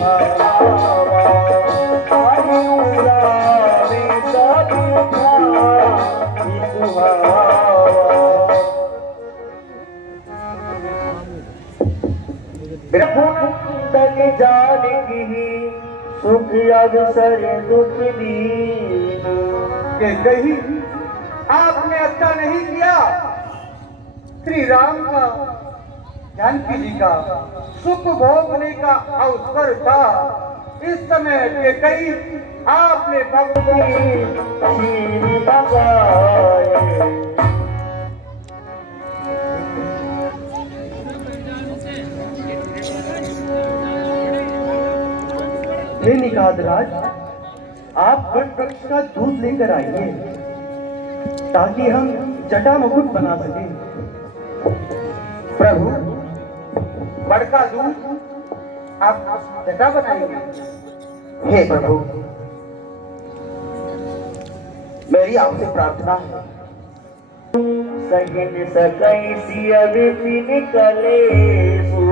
सुख अवसर दुख दीन के कही आपने अच्छा नहीं किया। श्री राम का जानकी जी का सुख भोगने का अवसर था। इस समय के कई आपने भक्ति शीर बगाए हे निषादराज, आप वट वृक्ष का दूध लेकर आइए ताकि हम जटा मुकुट बना सकें। प्रभु, वट का दूध आप जटा बनाएंगे? हे प्रभु, मेरी आपसे प्रार्थना है। सगिन सकई सिय विपिन कलेसु।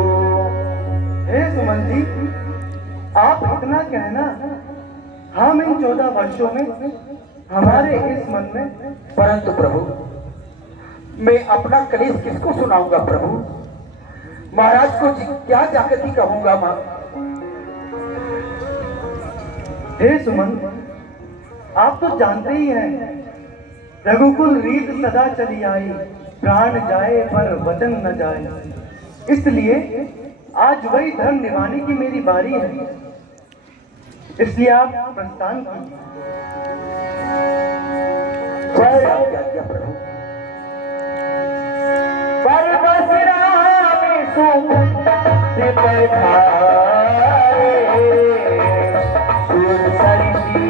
हे सुमन जी, आप इतना कहना, हम इन 14 वर्षों में हमारे इस मन में। परंतु प्रभु, मैं अपना कलेश किसको सुनाऊंगा प्रभु? महाराज को क्या जाकर ही कहूंगा मां? हे सुमन, आप तो जानते ही हैं, रघुकुल रीत सदा चली आई, प्राण जाए पर वचन न जाए। इसलिए आज वही धर्म निभाने की मेरी बारी है, इसलिए आप प्रस्थान कीजिए। क्या प्रभु? पर बस राम सुमति पधारे, सुर सरती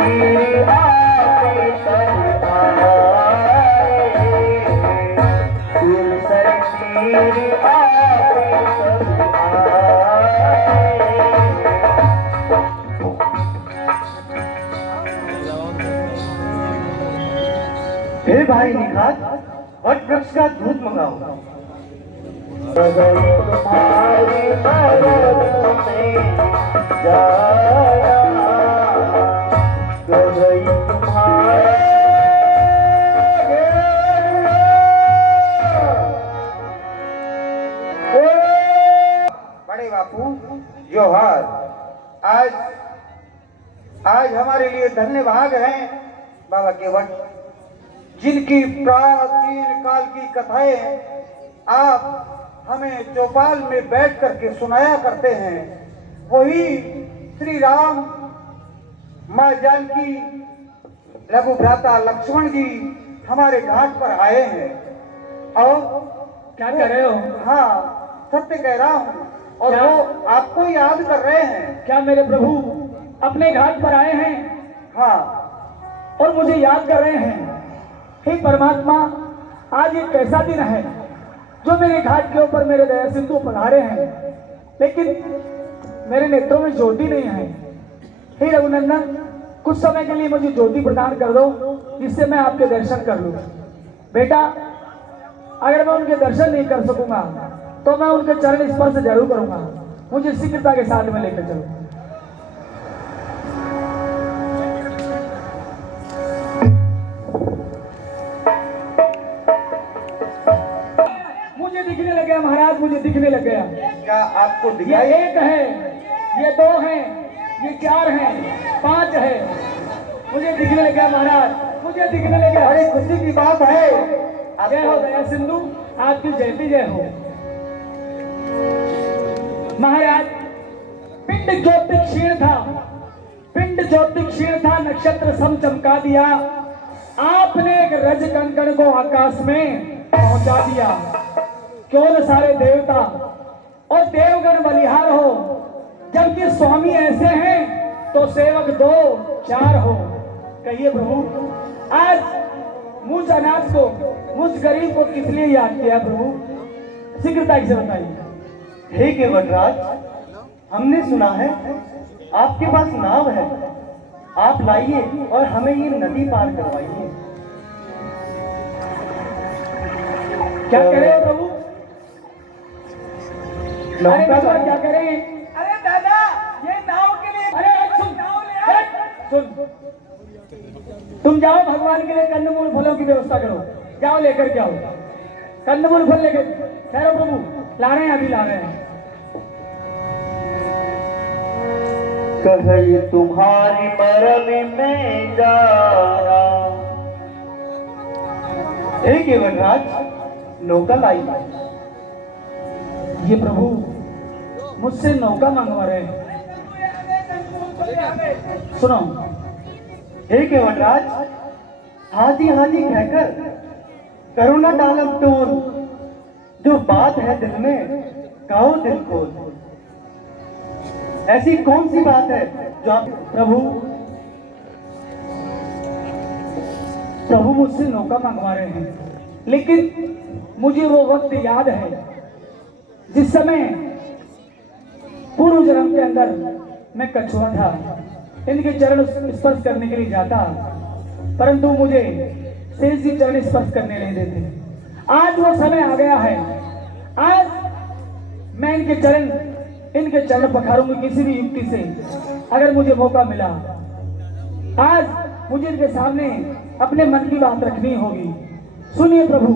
आपे सहारे, सुर सरती आपे सहारे। हे भाई निखात, वट वृक्ष का दूध मंगाओ। तुम्हारी मदद में जाया, गई तुम्हारे बड़े बापू जोहार। आज हमारे लिए धन्य भाग है बाबा के वट, जिनकी प्राचीन काल की कथाएं आप हमें चौपाल में बैठ करके सुनाया करते हैं। वही श्री राम, माँ जानकी, रघु भ्राता लक्ष्मण जी हमारे घाट पर आए हैं। और क्या कह रहे हो? हाँ, सत्य कह रहा हूँ। और वो आपको याद कर रहे हैं। क्या मेरे प्रभु अपने घाट पर आए हैं? हाँ, और मुझे याद कर रहे हैं? हे परमात्मा, आज एक ऐसा दिन है जो मेरे घाट के ऊपर मेरे दया सिंधु पधारे हैं, लेकिन मेरे नेत्रों में ज्योति नहीं है। हे रघुनंदन, कुछ समय के लिए मुझे ज्योति प्रदान कर दो, जिससे मैं आपके दर्शन कर लूं। बेटा, अगर मैं उनके दर्शन नहीं कर सकूंगा तो मैं उनके चरण स्पर्श जरूर करूंगा। मुझे शीघ्रता के साथ में लेकर चलो। मुझे दिखने लग गया महाराज, मुझे दिखने लग गया। क्या आपको ये दिखाई? एक है, ये दो हैं, ये चार हैं, 5 है। मुझे दिखने लग गया महाराज, मुझे दिखने लग गया। बड़ी खुशी की बात है। जय हो दया सिंधु, आपकी जयती जय हो। महाराज, पिंड ज्योति क्षीण था, पिंड ज्योति क्षीण था, नक्षत्र सम चमका दिया। आपने एक रज कंकण को आकाश में पहुंचा दिया। क्यों न सारे देवता और देवगण बलिहार हो, जबकि स्वामी ऐसे हैं तो सेवक 2 4 हो। कहिए प्रभु, आज मुझ अनाथ को, मुझ गरीब को किस लिए याद किया प्रभु? शीघ्रता से बताइए। हे केवटराज, हमने सुना है आपके पास नाव है, आप लाइए और हमें ये नदी पार करवाइए। क्या कह रहे हो प्रभु? अरे नौका क्या कह रहे हैं? अरे दादा, ये नाव सुन, तुम जाओ भगवान के लिए कंदमूल फलों की व्यवस्था करो, जाओ लेकर के आओ कंदमूल फल लेकर। ठहरो प्रभु, ला रहे हैं, अभी ला रहे हैं। कहे तुम्हारी मरमी में जाना, हे केवलराज, नौका लाई। ये प्रभु मुझसे नौका मंगवा रहे हैं। सुनो, हे केवलराज, हाजी हाजी कहकर करुणा डालम टोल, जो बात है दिल में कहो दिल खोल। ऐसी कौन सी बात है जो आप प्रभु प्रभु मुझसे नौका मंगवा रहे हैं, लेकिन मुझे वो वक्त याद है जिस समय पूर्व जन्म के अंदर मैं कछुआ था, इनके चरण स्पर्श करने के लिए जाता, परंतु मुझे शेष जी चरण स्पर्श करने नहीं देते। आज वो समय आ गया है, आज मैं इनके चरण पखारूंगी किसी भी युक्ति से, अगर मुझे मौका मिला। आज मुझे इनके सामने अपने मन की बात रखनी होगी। सुनिए प्रभु,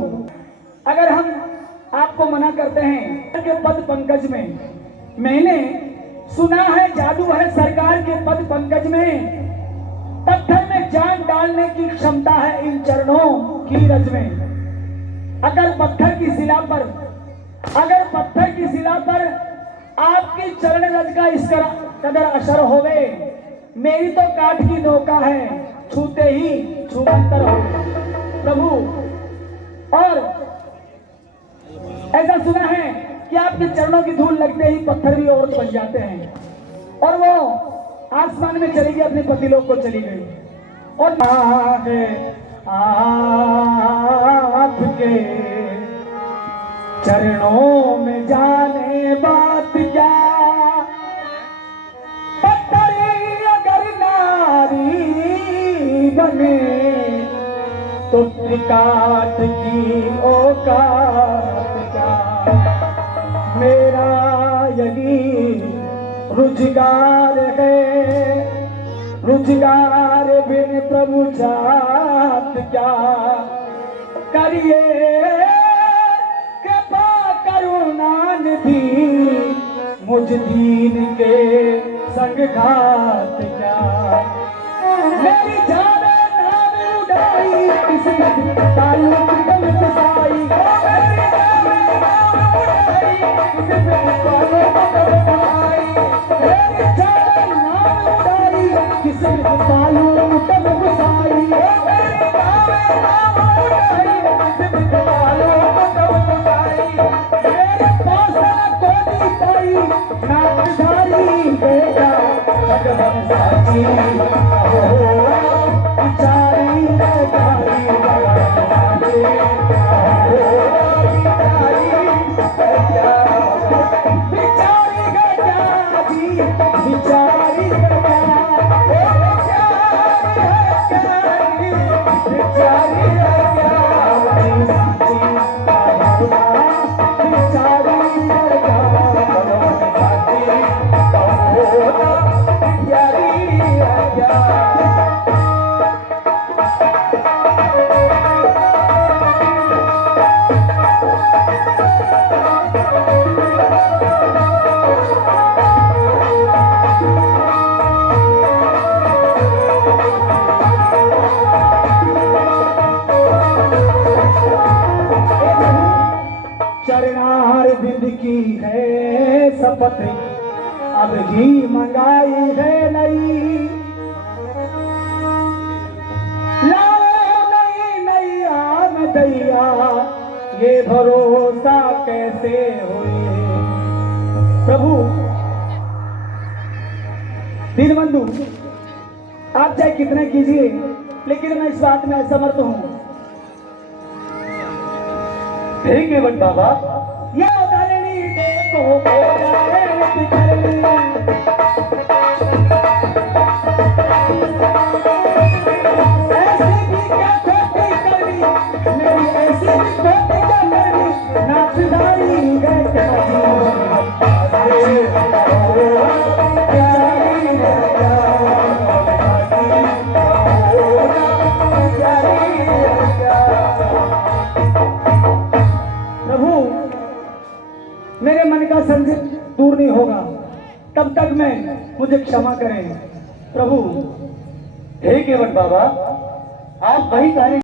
अगर हम आपको मना करते हैं के पद पंकज में, मैंने सुना है जादू है सरकार के पद पंकज में, पत्थर में जान डालने की क्षमता है इन चरणों की रज में। अगर पत्थर की शिला पर आपकी चरण रज का इस कदर असर होवे, मेरी तो काठ की नौका है, छूते ही छूमंतर हो प्रभु। और ऐसा सुना है कि आपके चरणों की धूल लगते ही पत्थर भी औरत बन जाते हैं, और वो आसमान में चली गई, अपने पतिलोक को चली गई। और आपके चरणों में जाने बात क्या, पत्थर अगर नारी बने तो काट की औकात क्या। मेरा यही रुजगार है, रुजगार बिन प्रभु जात क्या। करिए कृपा करुणा निधि, मुझ दीन के संग घात क्या। मेरी जाने नाम उड़ाई, किसी ताल्लुक गम फसाई, मेरी जाने नाम उड़ाई, किसी ताल्लुक गम फसाई, मेरी जाने नाम उड़ाई, किसी ताल्लुक गम फसाई, मेरी जाने नाम उड़ाई, किसी ताल्लुक गम फसाई। मेरे पास न कोई पाई, नामधारी बेटा भगवान साची हो, बिचारी बेचारी भगवान बिचारी गया जी, बिचारी गया, बिचारी चरणार बिंद की है शपथ, अब ही मंगाई है नई, लाओ नई नई आमदैया, ये भरोसा कैसे हुए। प्रभु दीनबंधु, आप चाहे कितने कीजिए, लेकिन मैं इस बात में असमर्थ हूं। हे केवट बाबा, या उदाहरणी देखो प्रेरित करनी, ऐसी भी क्या खोटी करनी, मेरी ऐसी भी खोटी क्या करनी, नाचदारी गए क्या जी। संकट दूर नहीं होगा, तब तक मैं मुझे क्षमा करें प्रभु। हे केवट बाबा, आप वही कार्य